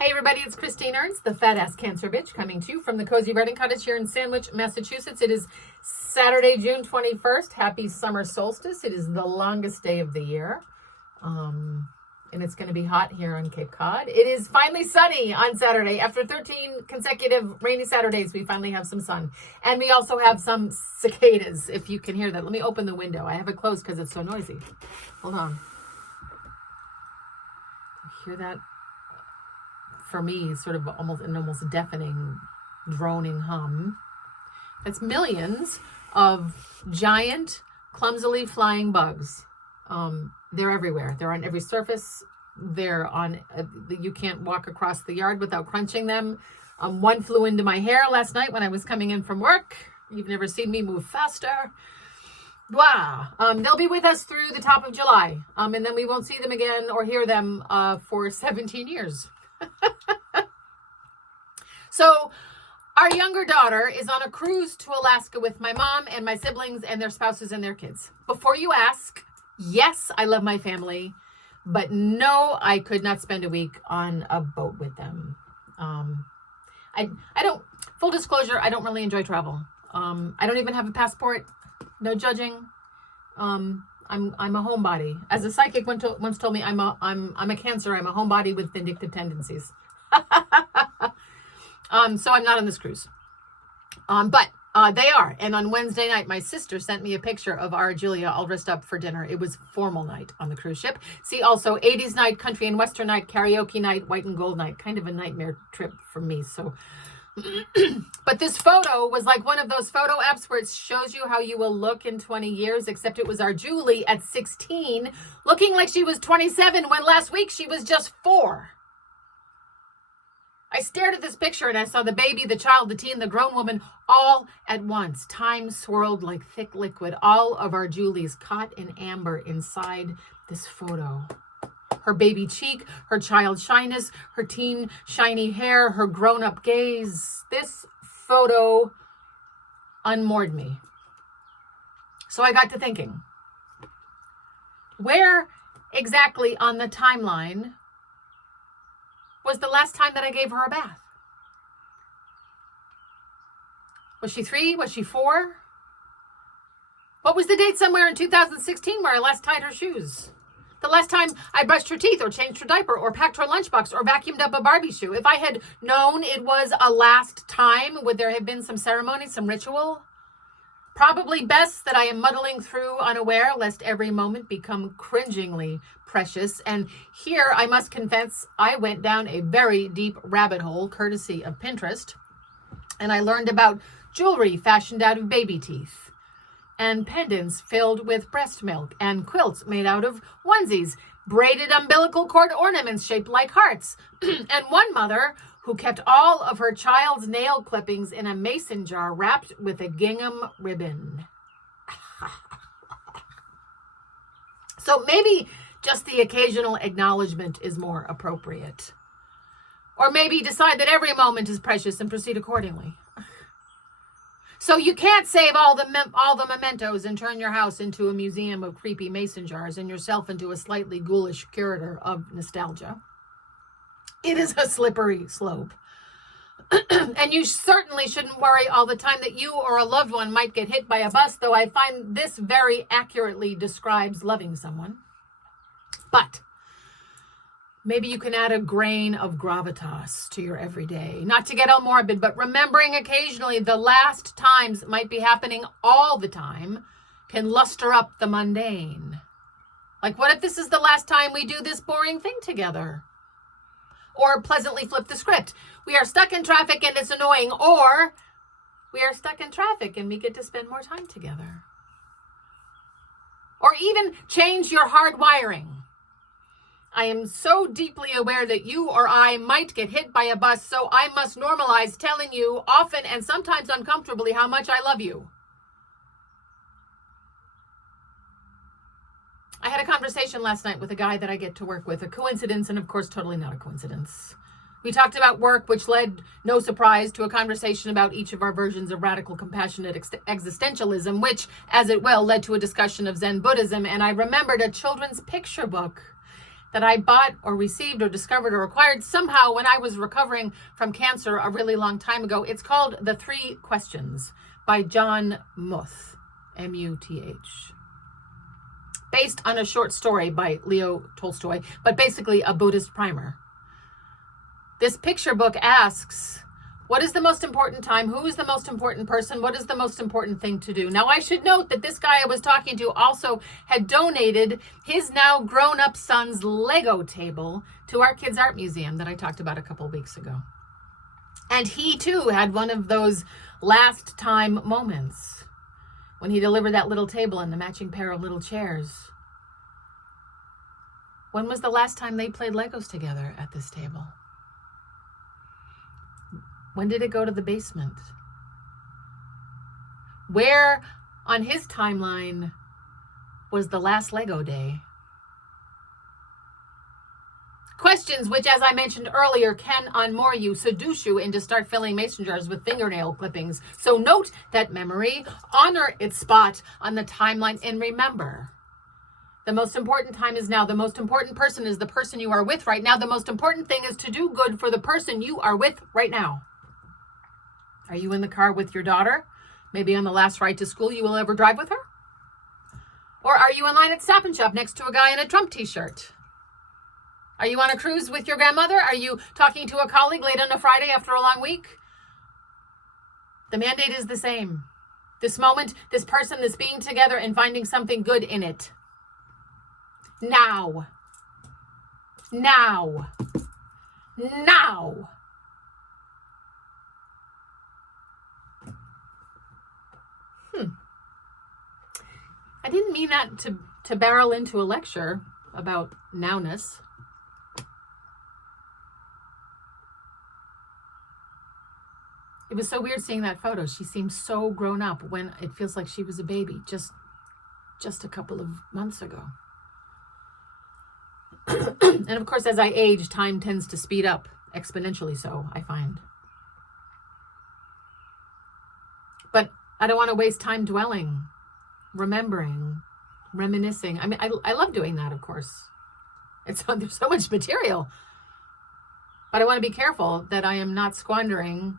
Hey everybody, it's Christine Ernst, the Fat Ass Cancer Bitch, coming to you from the Cozy Reading Cottage here in Sandwich, Massachusetts. It is Saturday, June 21st. Happy summer solstice. It is the longest day of the year. And it's going to be hot here on Cape Cod. It is finally sunny on Saturday. After 13 consecutive rainy Saturdays, we finally have some sun. And we also have some cicadas, if you can hear that. Let me open the window. I have it closed because it's so noisy. Hold on. You hear that? For me, sort of an almost deafening, droning hum. That's millions of giant, clumsily flying bugs. They're everywhere. They're on every surface. They're on, you can't walk across the yard without crunching them. One flew into my hair last night when I was coming in from work. You've never seen me move faster. Wow. They'll be with us through the top of July. And then we won't see them again or hear them for 17 years. So our younger daughter is on a cruise to Alaska with my mom and my siblings and their spouses and their kids. Before you ask, yes, I love my family, but no, I could not spend a week on a boat with them. I don't, full disclosure, I don't really enjoy travel. I don't even have a passport. No judging. I'm a homebody. As a psychic once told me, I'm a Cancer. I'm a homebody with vindictive tendencies. So I'm not on this cruise. But they are. And on Wednesday night, my sister sent me a picture of our Julia all dressed up for dinner. It was formal night on the cruise ship. See, also 80s night, country and western night, karaoke night, white and gold night. Kind of a nightmare trip for me. So, but this photo was like one of those photo apps where it shows you how you will look in 20 years, except it was our Julie at 16, looking like she was 27 when last week she was just 4. I stared at this picture and I saw the baby, the child, the teen, the grown woman, all at once. Time swirled like thick liquid. All of our Julies caught in amber inside this photo. Her baby cheek, her child shyness, her teen shiny hair, her grown-up gaze. This photo unmoored me. So I got to thinking, where exactly on the timeline was the last time that I gave her a bath? Was she 3? Was she 4? What was the date somewhere in 2016 where I last tied her shoes? The last time I brushed her teeth or changed her diaper or packed her lunchbox or vacuumed up a Barbie shoe? If I had known it was a last time, would there have been some ceremony, some ritual? Probably best that I am muddling through unaware, lest every moment become cringingly precious. And here I must confess, I went down a very deep rabbit hole, courtesy of Pinterest, and I learned about jewelry fashioned out of baby teeth, and pendants filled with breast milk, and quilts made out of onesies, braided umbilical cord ornaments shaped like hearts, and one mother who kept all of her child's nail clippings in a mason jar wrapped with a gingham ribbon. So maybe just the occasional acknowledgement is more appropriate. Or maybe decide that every moment is precious and proceed accordingly. So you can't save all the mementos and turn your house into a museum of creepy mason jars and yourself into a slightly ghoulish curator of nostalgia. It is a slippery slope. And you certainly shouldn't worry all the time that you or a loved one might get hit by a bus, though I find this very accurately describes loving someone. But maybe you can add a grain of gravitas to your everyday. Not to get all morbid, but remembering occasionally the last times might be happening all the time can luster up the mundane. Like, what if this is the last time we do this boring thing together? Or pleasantly flip the script. We are stuck in traffic and it's annoying. Or we are stuck in traffic and we get to spend more time together. Or even change your hard wiring. I am so deeply aware that you or I might get hit by a bus, so I must normalize telling you often and sometimes uncomfortably how much I love you. I had a conversation last night with a guy that I get to work with. A coincidence, and of course, totally not a coincidence. We talked about work, which led, no surprise, to a conversation about each of our versions of radical compassionate existentialism, which, as it will, led to a discussion of Zen Buddhism. And I remembered a children's picture book that I bought or received or discovered or acquired somehow when I was recovering from cancer a really long time ago. It's called The Three Questions by John Muth, M-U-T-H. Based on a short story by Leo Tolstoy, but basically a Buddhist primer. This picture book asks, what is the most important time? Who is the most important person? What is the most important thing to do? Now, I should note that this guy I was talking to also had donated his now grown-up son's Lego table to our Kids Art Museum that I talked about a couple of weeks ago. And he, too, had one of those last time moments when he delivered that little table and the matching pair of little chairs. When was the last time they played Legos together at this table? When did it go to the basement? Where on his timeline was the last Lego day? Questions which, as I mentioned earlier, can unmoor you, seduce you into start filling mason jars with fingernail clippings. So note that memory, honor its spot on the timeline, and remember, the most important time is now. The most important person is the person you are with right now. The most important thing is to do good for the person you are with right now. Are you in the car with your daughter? Maybe on the last ride to school you will ever drive with her? Or are you in line at Stop and Shop next to a guy in a Trump t-shirt? Are you on a cruise with your grandmother? Are you talking to a colleague late on a Friday after a long week? The mandate is the same. This moment, this person, this being together and finding something good in it. Now. Now. Now. I didn't mean that to barrel into a lecture about nowness. It was so weird seeing that photo. She seemed so grown up when it feels like she was a baby just a couple of months ago. And of course, as I age, time tends to speed up exponentially so, I find. But I don't want to waste time dwelling, remembering, reminiscing. I mean, I love doing that, of course. There's so much material. But I want to be careful that I am not squandering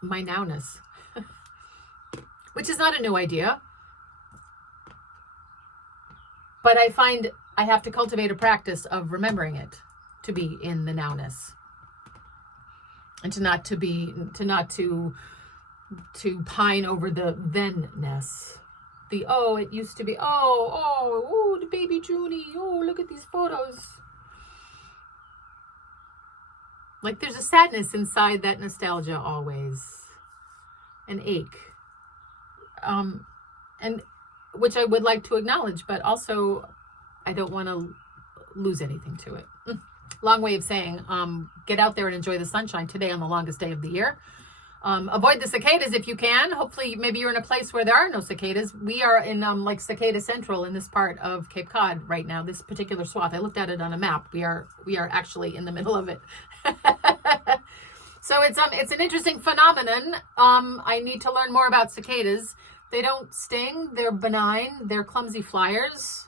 my nowness, which is not a new idea. But I find I have to cultivate a practice of remembering it to be in the nowness, and to not pine over the then-ness. The, oh, it used to be, oh, the baby Junie, oh, look at these photos. Like there's a sadness inside that nostalgia always, an ache, and which I would like to acknowledge, but also I don't want to lose anything to it. Long way of saying, get out there and enjoy the sunshine today on the longest day of the year. Avoid the cicadas if you can. Hopefully, maybe you're in a place where there are no cicadas. We are in like Cicada Central in this part of Cape Cod right now, this particular swath. I looked at it on a map. We are actually in the middle of it. So it's an interesting phenomenon. I need to learn more about cicadas. They don't sting. They're benign. They're clumsy flyers.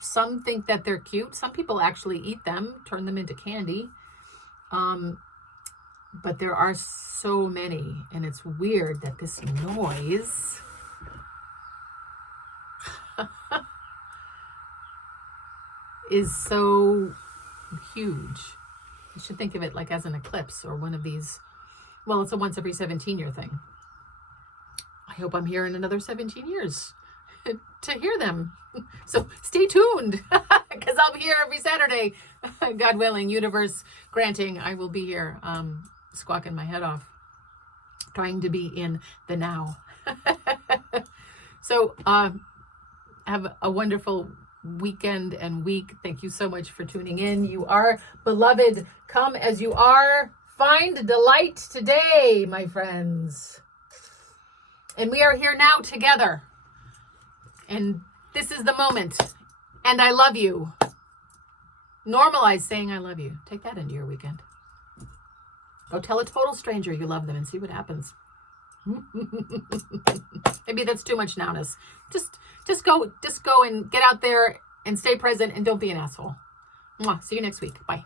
Some think that they're cute. Some people actually eat them, turn them into candy. But there are so many, and it's weird that this noise is so huge. You should think of it like as an eclipse or one of these, well, it's a once every 17-year thing. I hope I'm here in another 17 years to hear them. So stay tuned, because I'll be here every Saturday. God willing, universe granting, I will be here squawking my head off, trying to be in the now. So have a wonderful weekend and week. Thank you so much for tuning in. You are beloved. Come as you are. Find delight today, my friends. And we are here now together. And this is the moment. And I love you. Normalize saying I love you. Take that into your weekend. Go tell a total stranger you love them and see what happens. Maybe that's too much nowness. Just go and get out there and stay present and don't be an asshole. Mwah. See you next week. Bye.